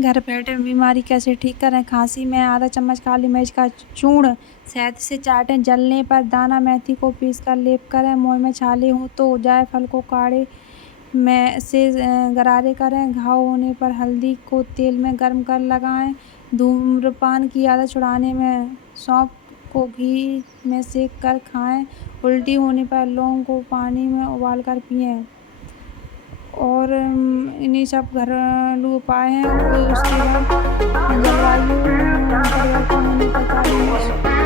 घर बैठे बीमारी कैसे ठीक करें? खांसी में आधा चम्मच काली मिर्च का चूर्ण शहद से चाटें। जलने पर दाना मेथी को पीसकर लेप करें। मुंह में छाले हों तो जायफल को काढ़े में से गरारे करें। घाव होने पर हल्दी को तेल में गर्म कर लगाएं। धूम्रपान की आदत छुड़ाने में सौंफ को घी में सेक कर खाएं। उल्टी होने पर लौंग को पानी में उबाल कर पिएं। और इन्हीं सब घरेलू उपाय हैं। और उसके बाद जलवायु परिवर्तन होने पर काली मिर्च